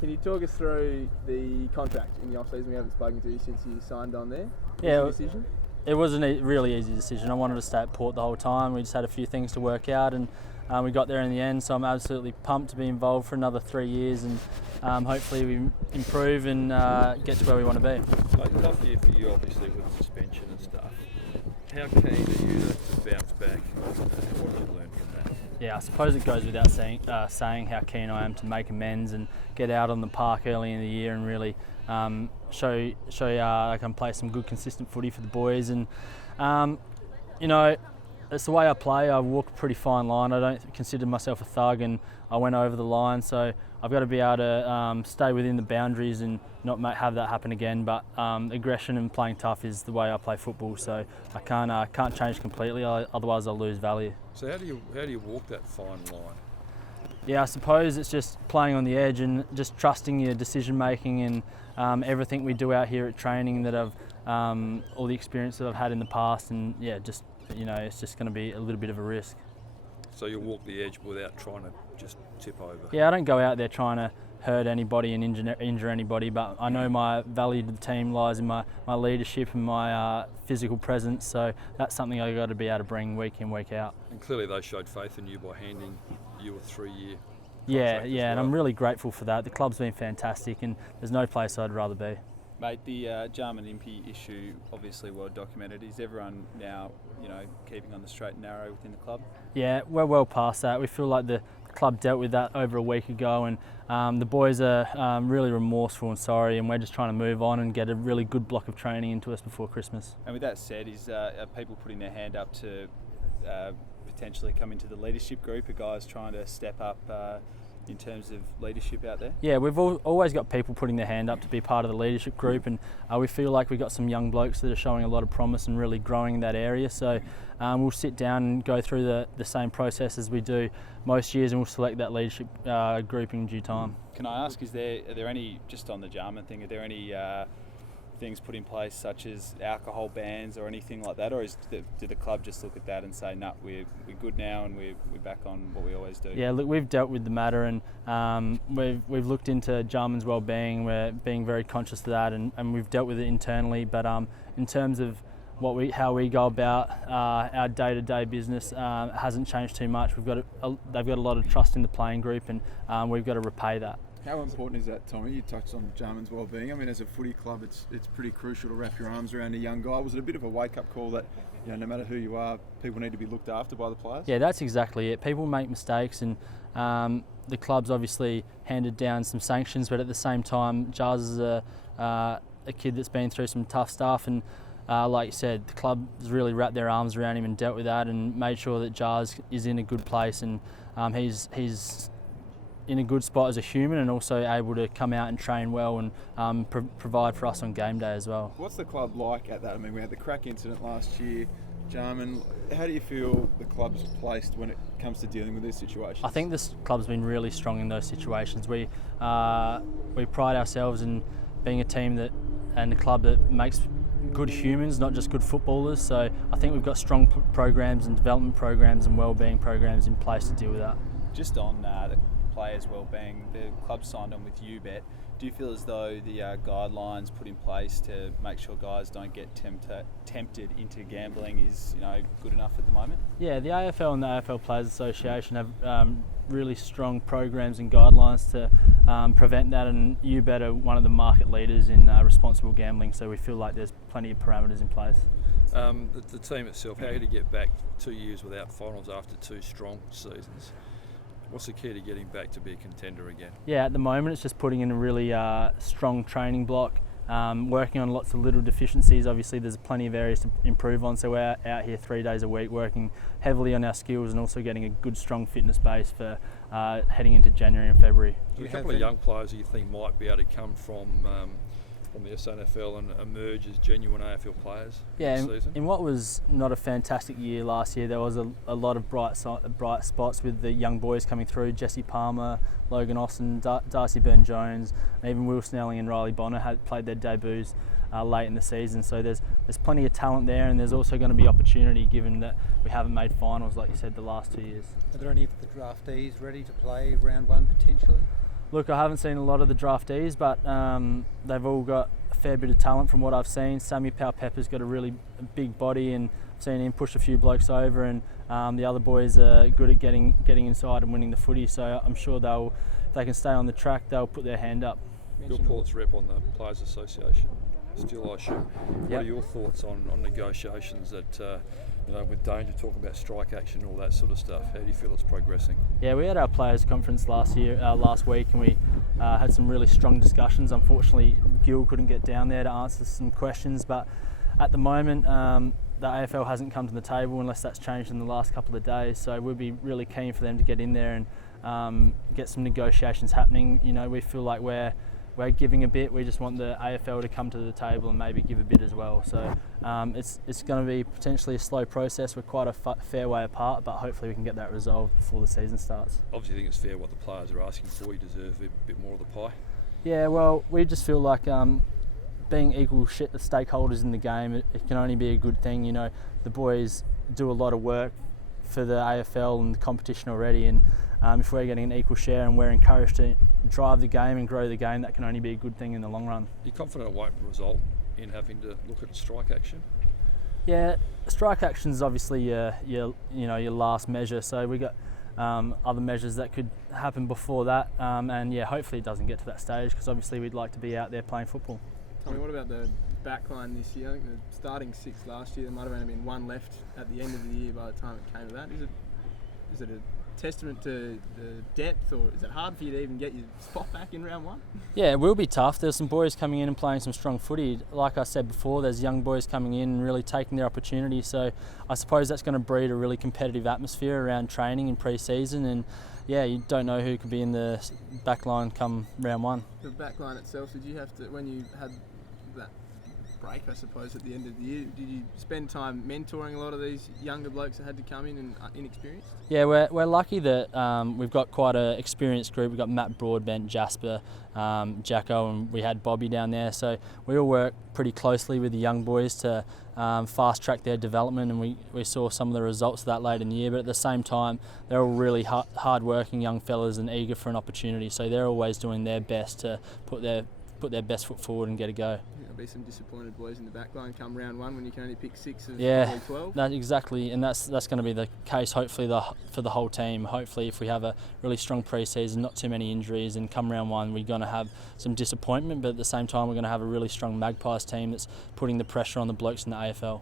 Can you talk us through the contract in the off-season? We haven't spoken to you since you signed on there. Yeah, Decision? It was a really easy decision. I wanted to stay at Port the whole time. We just had a few things to work out, and we got there in the end. So I'm absolutely pumped to be involved for another 3 years, and hopefully we improve and get to where we want to be. Like, tough year for you, obviously, with suspension and stuff. How keen are you to bounce back? What did you learn from that? Yeah, I suppose it goes without saying how keen I am to make amends and get out on the park early in the year and really show I can play some good consistent footy for the boys. And it's the way I play. I walk a pretty fine line. I don't consider myself a thug, and I went over the line, so I've got to be able to stay within the boundaries and not have that happen again. But aggression and playing tough is the way I play football, so I can't change completely. Otherwise, I'll lose value. So how do you walk that fine line? Yeah, I suppose it's just playing on the edge and just trusting your decision making and everything we do out here at training, that I've all the experience that I've had in the past, and yeah, just it's just going to be a little bit of a risk. So you'll walk the edge without trying to just tip over? Yeah, I don't go out there trying to hurt anybody and injure anybody, but I know my value to the team lies in my leadership and my physical presence, so that's something I've got to be able to bring week in, week out. And clearly they showed faith in you by handing you a 3-year contract. Yeah, and I'm really grateful for that. The club's been fantastic, and there's no place I'd rather be. Mate, the Jarman Impey issue, obviously well documented. Is everyone now, keeping on the straight and narrow within the club? Yeah, we're well past that. We feel like the club dealt with that over a week ago, and the boys are really remorseful and sorry, and we're just trying to move on and get a really good block of training into us before Christmas. And with that said, are people putting their hand up to potentially come into the leadership group? Are guys trying to step up in terms of leadership out there? Yeah, we've always got people putting their hand up to be part of the leadership group, and we feel like we've got some young blokes that are showing a lot of promise and really growing in that area. So we'll sit down and go through the same process as we do most years, and we'll select that leadership group in due time. Can I ask, are there any, just on the Jarman thing, are there any things put in place such as alcohol bans or anything like that, or do the club just look at that and say, no, we're good now and we're back on what we always do? Yeah, look, we've dealt with the matter, and we've looked into Jarman's well-being. We're being very conscious of that, and we've dealt with it internally. But in terms of how we go about our day-to-day business, hasn't changed too much. They've got a lot of trust in the playing group, and we've got to repay that. How important is that, Tommy? You touched on Jarman's well-being. I mean, as a footy club, it's pretty crucial to wrap your arms around a young guy. Was it a bit of a wake-up call that, no matter who you are, people need to be looked after by the players? Yeah, that's exactly it. People make mistakes, and the club's obviously handed down some sanctions, but at the same time, Jars is a kid that's been through some tough stuff, and like you said, the club has really wrapped their arms around him and dealt with that and made sure that Jars is in a good place, and he's in a good spot as a human, and also able to come out and train well and provide for us on game day as well. What's the club like at that? I mean, we had the crack incident last year. Jarman, how do you feel the club's placed when it comes to dealing with these situations? I think this club's been really strong in those situations. We pride ourselves in being a team and a club that makes good humans, not just good footballers. So I think we've got strong programs and development programs and wellbeing programs in place to deal with that. Just on the players' wellbeing, the club signed on with UBET. Do you feel as though the guidelines put in place to make sure guys don't get tempted into gambling is good enough at the moment? Yeah, the AFL and the AFL Players Association have really strong programs and guidelines to prevent that, and UBET are one of the market leaders in responsible gambling, so we feel like there's plenty of parameters in place. The team itself, how to get back 2 years without finals after 2 strong seasons? What's the key to getting back to be a contender again? Yeah, at the moment it's just putting in a really strong training block, working on lots of little deficiencies. Obviously there's plenty of areas to improve on, so we're out here 3 days a week working heavily on our skills and also getting a good strong fitness base for heading into January and February. There's a couple of young players that you think might be able to come from the SNFL and emerge as genuine AFL players this season? In what was not a fantastic year last year, there was a lot of bright spots with the young boys coming through. Jesse Palmer, Logan Austin, Darcy Byrne-Jones, and even Will Snelling and Riley Bonner had played their debuts late in the season. So there's plenty of talent there, and there's also going to be opportunity given that we haven't made finals, like you said, the last 2 years. Are there any of the draftees ready to play round one potentially? Look, I haven't seen a lot of the draftees, but they've all got a fair bit of talent from what I've seen. Sammy Powell-Pepper's got a really big body, and I've seen him push a few blokes over, and the other boys are good at getting inside and winning the footy, so I'm sure if they can stay on the track, they'll put their hand up. Your Port's rep on the Players Association, still I assume. What are your thoughts on negotiations that, with Danger talking about strike action and all that sort of stuff? How do you feel it's progressing? Yeah, we had our players conference last week, and we had some really strong discussions. Unfortunately, Gil couldn't get down there to answer some questions, but at the moment, the AFL hasn't come to the table unless that's changed in the last couple of days. So we'd be really keen for them to get in there and get some negotiations happening. We feel like we're giving a bit. We just want the AFL to come to the table and maybe give a bit as well. So it's going to be potentially a slow process. We're quite a fair way apart, but hopefully we can get that resolved before the season starts. Obviously, I think it's fair what the players are asking for. You deserve a bit more of the pie. Yeah, well, we just feel like being equal stakeholders in the game, it can only be a good thing. The boys do a lot of work for the AFL and the competition already, and if we're getting an equal share and we're encouraged to drive the game and grow the game, that can only be a good thing in the long run. You're confident it won't result in having to look at strike action? Yeah, strike action is obviously your last measure. So we got other measures that could happen before that, and hopefully it doesn't get to that stage, because obviously we'd like to be out there playing football. Tommy, what about the backline this year? I think the starting six last year, there might have only been one left at the end of the year by the time it came to that. Is it a testament to the depth, or is it hard for you to even get your spot back in round one? Yeah, it will be tough. There's some boys coming in and playing some strong footy. Like I said before, there's young boys coming in and really taking their opportunity. So I suppose that's going to breed a really competitive atmosphere around training and pre-season, and you don't know who could be in the back line come round one. The back line itself, did you have to, when you had that break, I suppose, at the end of the year, did you spend time mentoring a lot of these younger blokes that had to come in and inexperienced? Yeah, we're lucky that we've got quite an experienced group. We've got Matt Broadbent, Jasper, Jacko, and we had Bobby down there. So we all work pretty closely with the young boys to fast track their development, and we saw some of the results of that late in the year. But at the same time, they're all really hard working young fellas and eager for an opportunity. So they're always doing their best to put their best foot forward and get a go. There'll be some disappointed boys in the back line come round one when you can only pick 6 of 12. Exactly, and that's going to be the case hopefully for the whole team. Hopefully if we have a really strong pre-season, not too many injuries, and come round one we're going to have some disappointment, but at the same time we're going to have a really strong Magpies team that's putting the pressure on the blokes in the AFL.